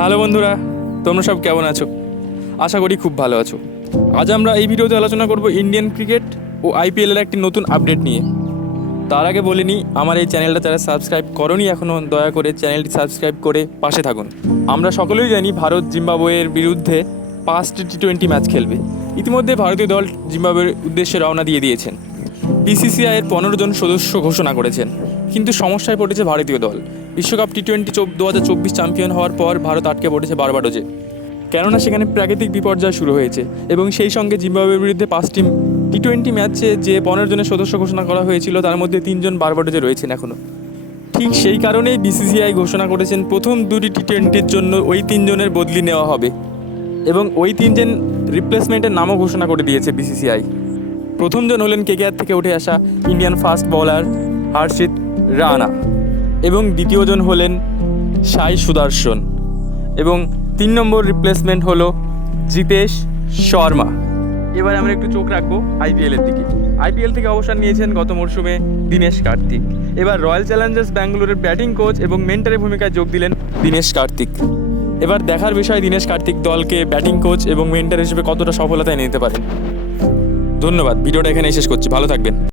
Hello বন্ধুরা, তোমরা সব কেমন আছো? আশা করি খুব ভালো আছো। আজ আমরা এই ভিডিওতে আলোচনা করব ইন্ডিয়ান ক্রিকেট ও আইপিএলের একটি নতুন আপডেট নিয়ে। তার আগে বলে নিই, আমার এই চ্যানেলটা যারা সাবস্ক্রাইব করোনি এখনও, দয়া করে চ্যানেলটি সাবস্ক্রাইব করে পাশে থাকুন। আমরা সকলেই জানি ভারত জিম্বাবুয়ের বিরুদ্ধে 5টি টি-20 ম্যাচ খেলবে। ইতিমধ্যে ভারতীয় দল জিম্বাবুয়ের উদ্দেশ্যে রওনা দিয়ে দিয়েছেন। বিসিসিআইয়ের 15 জন সদস্য ঘোষণা করেছেন, কিন্তু সমস্যায় পড়েছে ভারতীয় দল। বিশ্বকাপ টি-20 2024 চ্যাম্পিয়ন হওয়ার পর ভারত আটকে পড়েছে বারবাডোজে, কেননা সেখানে প্রাকৃতিক বিপর্যয় শুরু হয়েছে এবং সেই সঙ্গে জিম্বাবুয়ের বিরুদ্ধে 5টি টি-20 ম্যাচে যে 15 জনের সদস্য ঘোষণা করা হয়েছিল তার মধ্যে 3 জন বারবাডোজে রয়েছেন এখনও। ঠিক সেই কারণেই বিসিসিআই ঘোষণা করেছেন প্রথম 2টি টি-20-র জন্য ওই 3 জনের বদলি নেওয়া হবে এবং ওই 3 জন রিপ্লেসমেন্টের নামও ঘোষণা করে দিয়েছে বিসিসিআই। প্রথম জন হলেন কেকেআর থেকে উঠে আসা ইন্ডিয়ান ফাস্ট বোলার হর্ষিত রানা এবং দ্বিতীয় জন হলেন সাই সুদর্শন এবং 3 নম্বর রিপ্লেসমেন্ট হলো জিতেশ শর্মা। এবার আমরা একটু চোখ রাখবো আইপিএলের দিকে। আইপিএল থেকে অবসর নিয়েছেন গত মরশুমে দীনেশ কার্তিক। এবার রয়্যাল চ্যালেঞ্জার্স ব্যাঙ্গালোরের ব্যাটিং কোচ এবং মেন্টরের ভূমিকায় যোগ দিলেন দীনেশ কার্তিক। এবার দেখার বিষয় দীনেশ কার্তিক দলকে ব্যাটিং কোচ এবং মেন্টর হিসেবে কতটা সফলতায় নিতে পারেন। ধন্যবাদ, ভিডিওটা এখানে শেষ করছি। ভালো থাকবেন।